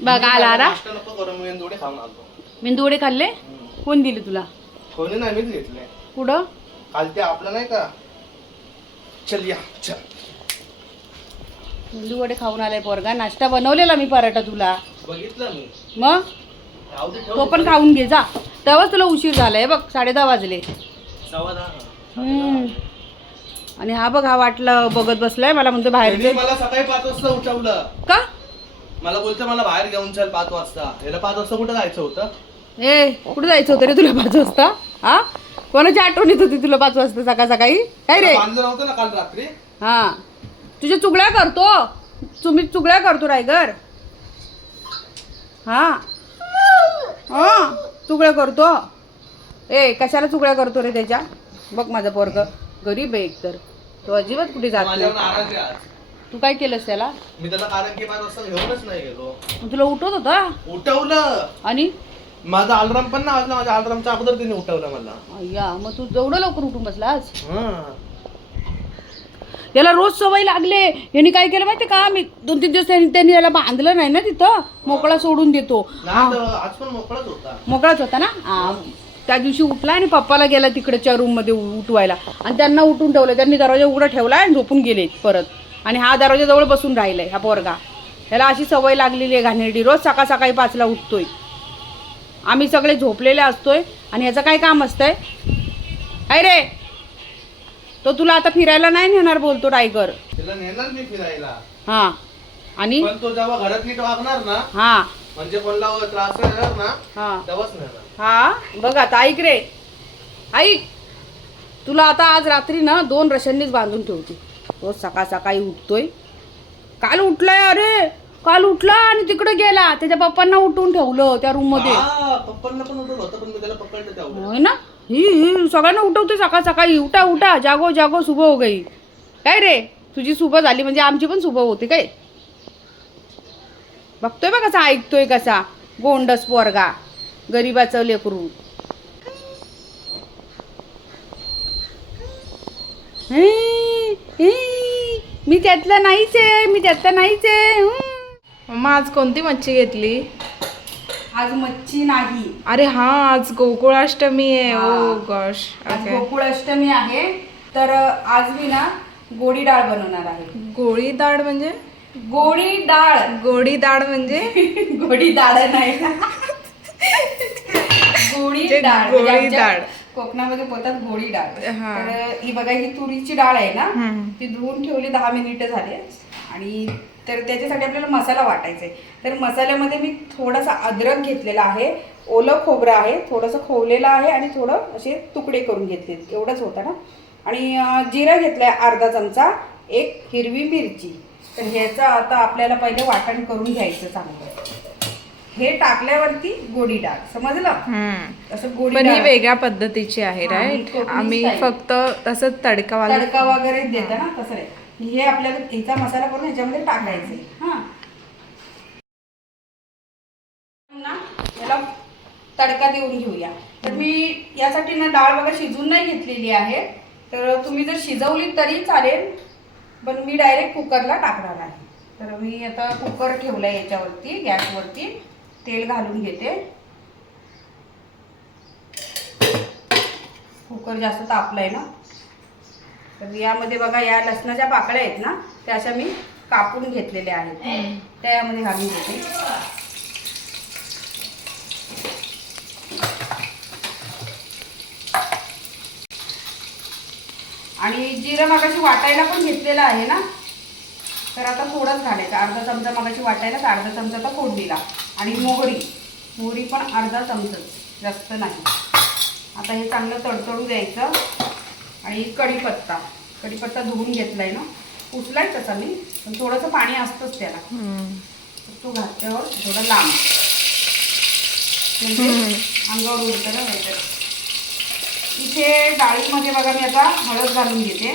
बघ आला ना नाश्ता नको करू मी मेंदुडे खाऊन आलो मेंदूवडे खाल्ले? कोण दिले तुला? कोणी नाही मीच घेतले. कुठं? काल ते आपलं नाही का? चल या चल. मेंदूवडे खाऊन आलाय पोरगा. नाश्ता बनवलेला मी पराठा तुला. बघितलं मी. मग? तो पण. खाऊन घे जा. तेव्हाच तुला उशीर झालाय बघ साडे दहा वाजले. सव्वा दहा. हम्म. आणि हा बघ हा वाटला बघत बसलाय मला म्हणतो बाहेर त्यांनी मला सकाळी पाच वाजता उठवलं. का? मला बोलतं मला बाहेर घेऊन चल पाच वाजता. याला पाच वाजता कुठं जायचं होतं? ए कुठं जायचं होतं रे तुला पाच वाजता? हा? कोणाची आठवण येत होती तुला पाच वाजता सकाळ सकाळी? काय रे? बांधलं नव्हतं ना काल रात्री. हा. तुझ्या चुगल्या करतो. तुम्ही चुगल्या करतो रायगर. हा. हा चुगल्या करतो. ए कशाला चुगल्या करतो रे त्याच्या? बघ माझा पोरग. गरीब आहे एकतर. तो अजिबात कुठे जात माझ्यावर नाही नाराज आहे आज. तू काय केलंस त्याला? मी त्याला कारण की घेऊनच नाही गेलो. मग तुला उठवत होता? उठवलं. आणि? माझा अलार्म पण ना वाजला माझ्या अलार्मच्या अगोदर तिने उठवलं मला. अय्या मग तू जेवढं लवकर उठून बसलास हा. याला रोज सवय लागले. यांनी काय केलं माहिती का? मी दोन तीन दिवस त्यांनी त्यांनी याला बांधलं नाही ना तिथं? मोकळा सोडून देतो. नाही तर आज पण मोकळाच होता. मोकळाच होता ना? आ, त्या दिवशी उठला आणि पप्पाला गेला तिकडच्या रूममध्ये उठवायला. आणि त्यांना उठून ठेवलं. त्यांनी दरवाजा उघडा ठेवला आणि झोपून गेले परत. आणि हा दरवाजाजवळ बसून राहिलाय हा पोरगा. याला अशी सवय लागलेली आहे घाणेरडी. रोज सकाळ सकाळी पाचला उठतोय. आम्ही सगळे झोपलेले असतोय आणि ह्याचं काय काम असतंय? काय रे? तो तुला आता फिरायला नाही नेणार बोलतो टायगर नेणार मी फिरायला. हां. आणि? पण तो जेव्हा घरात नीट वागणार ना हां. म्हणजे कोणला त्रास येणार ना हां. तेव्हाच नेणार. हा? बघ आता ऐक रे. ऐक. तुला आता आज रात्री ना दोन रशांनीच बांधून ठेवते. रोज सकाळ सकाळी उठतोय. काल उठलाय अरे! काल उठला आणि तिकडे गेला. त्याच्या पप्पांना उठून ठेवलं त्या रूममध्ये. हा, पप्पांना पण उठवलं होतं पण मी त्याला पकडलं तेवढं होय ना? ही ही सगळ्यांना उठवते सकाळ सकाळी. उठा उठा. जागो जागो सुबह हो गई. काय रे? तुझी सुबह झाली म्हणजे आमची पण सुबह होते काय? बघतोय बा कसा ऐकतोय कसा. गोंडस पोरगा. गरीबाचं लेकरू. हे, हे, मी त्यातला नाहीच आहे मी त्यातला नाहीच आहे. मम्मा आज कोणती मच्छी घेतली? आज मच्छी नाही. अरे हा आज गोकुळाष्टमी आहे. ओ गॉश आज ओके. गोकुळ अष्टमी आहे. तर आज मी ना गोडी डाळ बनवणार आहे. गोळी डाळ म्हणजे? गोडी डाळ. गोडी डाळ म्हणजे? गोडी डाळ नाही. जे डाळ गोडी म्हणजे आमच्या डाळ. कोकणामध्ये बोलतात गोडी डाळ. हा. तर ही बघा ही तुरीची डाळ आहे ना हम्म. ती धुवून ठेवली दहा मिनिटं झाली. आणि तर त्याच्यासाठी आपल्याला मसाला वाटायचा आहे. तर मसाल्यामध्ये मी थोडासा अद्रक घेतलेला आहे. ओलं खोबरं आहे थोडंसं खोवलेलं आहे आणि थोडं असे तुकडे करून घेतले एवढंच होतं ना. आणि अं, जिरं घेतलंय अर्धा चमचा एक हिरवी मिरची. तर ह्याचं आता आपल्याला पहिले वाटण करून घ्यायचं चांगलं. हे टाकल्यावरती गोडी डाळ समजलं. असं गोडी पण ही डाळ वेगळ्या पद्धतीची आहे हा, ही राईट कोकणी आम्ही style. फक्त तडकावाला तडका वगैरे देतं ना तसं नाही. हे आपल्याला याचा मसाला करून ह्याच्यामध्ये टाकायचे हा. ना याला तडका देऊन घेऊया. तर मी यासाठी ना डाळ बघा शिजवून नाही घेतलेली आहे. तर तुम्ही जर शिजवली तरी चालेल पण मी डायरेक्ट कुकरला टाकणार आहे. तर मी आता कुकर ठेवलाय याच्यावरती गॅसवरती. तेल घालून घेते. कुकर जास्त तापलाय ना. तर यामध्ये बघा या लसणाच्या पाकळ्या आहेत ना त्या अशा मी कापून घेतलेल्या आहेत. त्या यामध्ये घालून घेते. आणि जिरं मागाशी वाटायला पण घेतलेलं आहे ना. तर आता थोडंच घालायचं. अर्धा चमचा मागाशी वाटायला तर अर्धा चमचा आता फोडणीला. आणि मोहरी. मोहरी पण अर्धा चमचाच जास्त नाही. आता हे चांगलं तडतडू द्यायचं. आणि कढीपत्ता. कढीपत्ता धुवून घेतलाय ना. उचलाय तसा मी पण थोडंसं पाणी असतंच त्याला. तो घातल्यावर थोडं लांब. म्हणजे अंगावर उडतं ना वगैरे इथे डाळीमध्ये बघा मी आता हळद घालून घेते.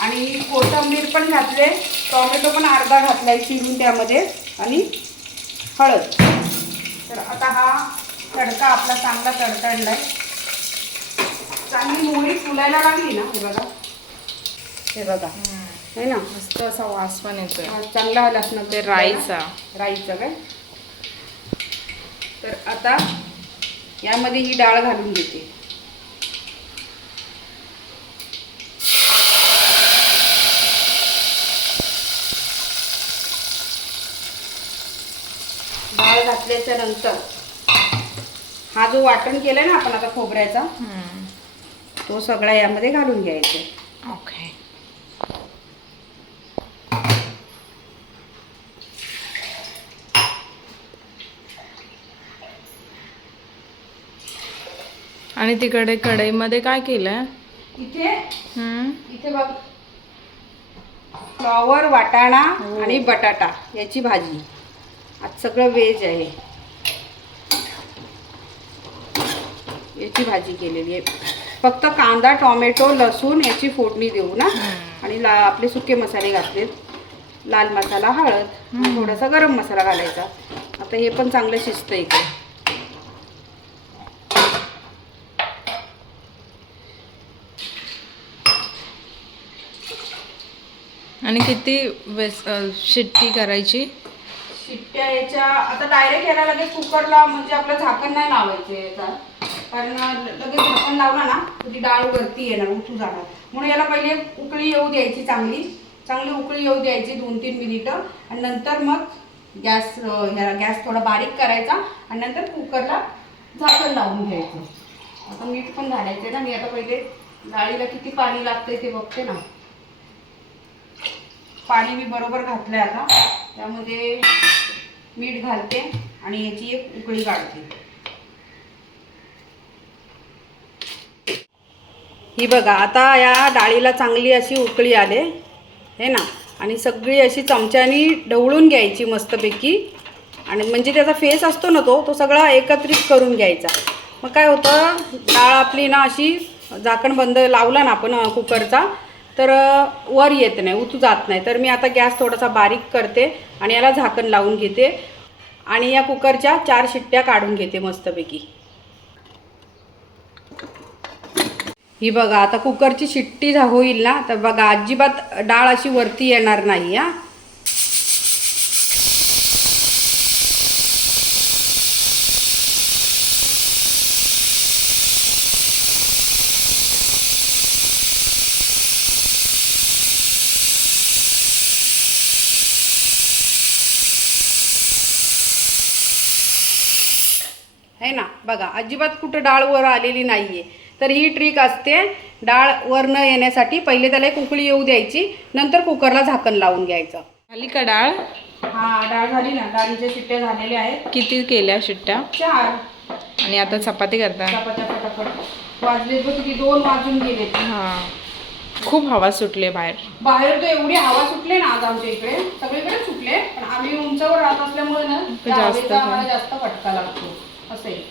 आणि कोथिंबीर पण घातले. टोमॅटो पण अर्धा घातलाय चिरून त्यामध्ये. आणि हळद. तर आता हा तडका आपला चांगला तडतडलाय. चांगली मोहरी फुलायला लागली ना हे बघा. हे बघा. है ना? मस्त असा वास पण येतोय. हा, चांगला लसणा ते राईचा. राईचं काय? तर आता यामध्ये ही डाळ घालून घेते डाळ घातल्याच्या नंतर. हा जो वाटण केलाय ना आपण आता खोबऱ्याचा. तो सगळा यामध्ये घालून घ्यायचा. ओके. आणि तिकडे कढईमध्ये काय केलंय? इथे? हम्म. इथे बघ. फ्लॉवर वाटाणा आणि बटाटा याची भाजी. आज सगळं व्हेज आहे. याची भाजी केलेली आहे. फक्त कांदा टोमॅटो लसूण याची फोडणी देऊ ना. आणि ला आपले सुके मसाले घातलेत. लाल मसाला हळद थोडासा गरम मसाला घालायचा. आता हे पण चांगलं शिजतं इकडे. आणि किती वेस शिट्टी करायची? शिट्ट्या याच्या आता डायरेक्ट याला लगेच कुकरला म्हणजे आपलं झाकण नाही लावायचं याचा. कारण लगेच झाकण लावलं ना तर ती डाळ वरती येणार उठू जाणार. म्हणून याला पहिले उकळी येऊ द्यायची चांगली. चांगली उकळी येऊ द्यायची दोन तीन मिनिटं. आणि नंतर मग गॅस ह्याला गॅस थोडा बारीक करायचा आणि नंतर कुकरला झाकण लावून घ्यायचं. आता मीठ पण घालायचं ना मी आता पहिले डाळीला किती पाणी लागतंय ते बघते ना. पाणी मी बरोबर घातलंय आता. त्यामध्ये मीठ घालते आणि याची एक उकळी काढते. ही बघा आता या डाळीला चांगली अशी उकळी आले हे ना? आणि सगळी अशी चमच्यानी ढवळून घ्यायची मस्तपैकी. आणि म्हणजे त्याचा फेस असतो ना तो तो सगळा एकत्रित करून घ्यायचा. मग काय होतं डाळ आपली ना अशी झाकण बंद लावला ना आपण कुकरचा तर वर येत नाही उतू जात नाही. तर मी आता गॅस थोडासा बारीक करते आणि याला झाकण लावून घेते आणि या कुकरच्या चार शिट्ट्या काढून घेते मस्तपैकी. ही बघा आता कुकरची शिट्टी झा- होईल ना तर बघा अजिबात डाळ अशी वरती येणार नाही हां. है ना? बघा अजिबात कुठं डाळ वर आलेली नाहीये. तर ही ट्रिक असते डाळ वर न येण्यासाठी पहिले त्याला एक उकळी येऊ द्यायची नंतर कुकरला झाकण लावून घ्यायचं. झाली का डाळ? हा डाळ झाली ना. डाळीच्या शिट्ट्या झालेल्या आहेत. किती केल्या शिट्ट्या? चार. आणि आता चपाती करता? चपात्या फटाफट. वाजले बघ किती? दोन वाजून गेले. हा. खूप हवा सुटली आहे बाहेर. बाहेर तर एवढी हवा सुटली ना आज आमच्या इकडे. सगळीकडे सुटले पण आम्ही उंचावर राहत असल्यामुळे ना जास्त आम्हाला जास्त फटका लागतो. असं आहे.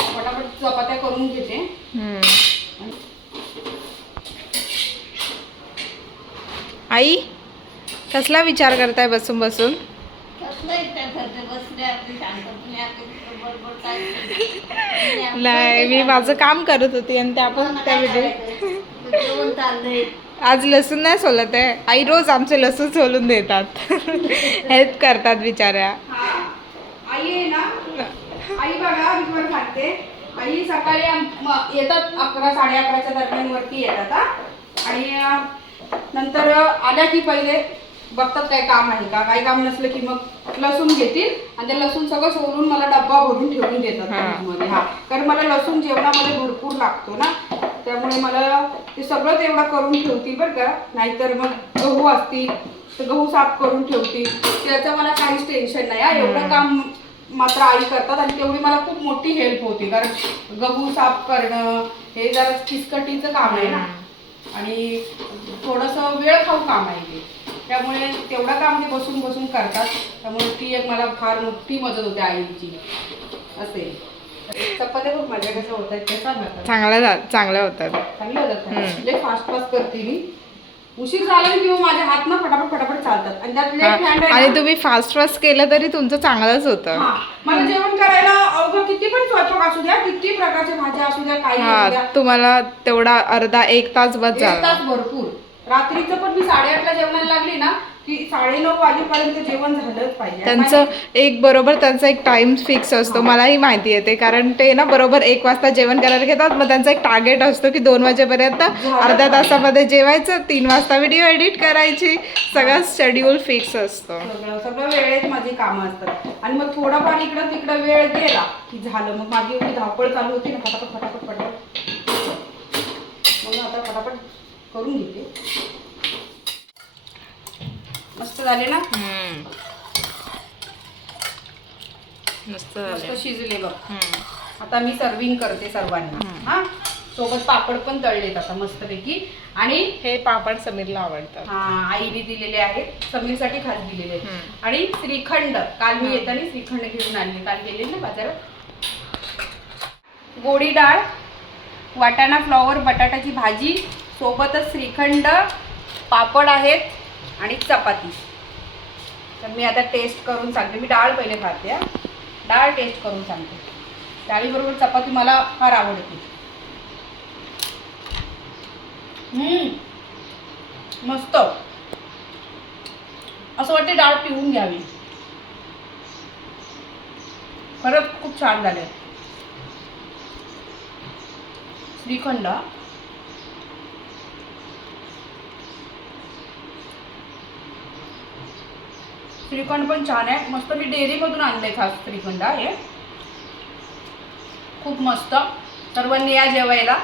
फटाफट चपात्या करून घेते. हम्म. आई कसला विचार करताय बसून बसून? नाही मी माझं काम करत होती आणि त्या पण त्या व्हिडिओ आज लसूण नाही सोलत आहे. आई रोज आमचे लसूण सोलून देतात. हेल्प करतात बिचाऱ्या. हा. आई आहे ना आई बघा मी तुम्हाला सांगते आई सकाळी येतात अकरा साडे अकराच्या दरम्यान वरती येतात. आणि नंतर आल्या की पहिले बघतात काय काम आहे का काही काम नसलं की मग लसूण घेतील आणि ते लसूण सगळं सोलून मला डब्बा भरून ठेवून देतात. फ्रीजमध्ये. हा कारण मला लसूण जेवणामध्ये भरपूर लागतो ना त्यामुळे मला ते सगळं तेवढं करून ठेवतील बरं का नाहीतर मग गहू असतील तर गहू साफ करून ठेवतील त्याचं मला काहीच टेन्शन नाही हा. एवढं काम मात्र आई करतात आणि तेवढी मला खूप मोठी हेल्प होती. कारण गहू साफ करणं हे जरा किचकटीचं काम आहे ना. आणि थोडंसं वेळ खाऊ काम आहे ते. त्यामुळे तेवढं काम ते बसून बसून करतात. त्यामुळे ती एक मला फार मोठी मदत होते आईची. असे. चपात्या खूप माझ्या कसं होत आहेत ते. चांगल्या चांगल्या होतात. चांगलं होतात. फास्ट फास्ट करते मी. उशीर झाला की किंवा माझे हात ना फटाफट फटाफट चालतात. आणि त्यात हा. लेफ्ट हँड आहे आणि तुम्ही फास्ट फास्ट केलं तरी तुमचं चांगलंच होतं. हा. मला जेवण करायला अवघड किती पण स्वयंपाक असू द्या किती प्रकारच्या भाज्या असू द्या काही असू हा तुम्हाला तेवढा अर्धा एक तास बस एक झाला. तास भरपूर. रात्रीचं पण मी साडेआठला जेवणाला लागली ना की साडेनऊ वाजेपर्यंत जेवण झालंच पाहिजे. आणि त्यांचं एक बरोबर त्यांचा एक टाइम फिक्स असतो. मलाही माहिती आहे ते. कारण ते ना बरोबर एक वाजता जेवण करायला घेतात. मग त्यांचा एक टार्गेट असतो की दोन वाजेपर्यंत अर्ध्या तासामध्ये जेवायचं तीन वाजता व्हिडिओ एडिट करायची. सगळं शेड्यूल फिक्स असतो. सगळं सगळं वेळेत माझी कामं असतात. आणि मग थोडाफार इकडं तिकडं वेळ गेला की झालं. मग माझी एवढी धावपळ चालू होती ना फटाफट फटाफट फटाफट. मग आता फटाफट करून घेते. झाले ना? मस्त मस्त शिजले बघ. आता मी सर्विंग करते सर्वांना. हा? सोबत पापड पण तळलेत आता मस्तपैकी. आणि हे पापड समीरला आवडतात. हा आईने दिलेले आहेत. समीरसाठी खास दिलेले आहेत. आणि श्रीखंड. काल मी येताना श्रीखंड घेऊन आणले. काल गेले ना बाजारात? गोडी डाळ वाटाणा फ्लॉवर बटाट्याची भाजी सोबतच श्रीखंड पापड आहेत आणि चपाती. तर मी आता टेस्ट करून सांगते. मी डाळ पहिले खाते डाळ टेस्ट करून सांगते. डाळीबरोबर चपाती मला फार आवडते. हम्म. मस्त. असं वाटते डाळ पिऊन घ्यावी. खरंच खूप छान झाले श्रीखंड. श्रीखंड पण छान आहे. मस्त मी डेअरीमधून आणले खास श्रीखंड आहे. हे खूप मस्त. सर्वांनी या जेवायला.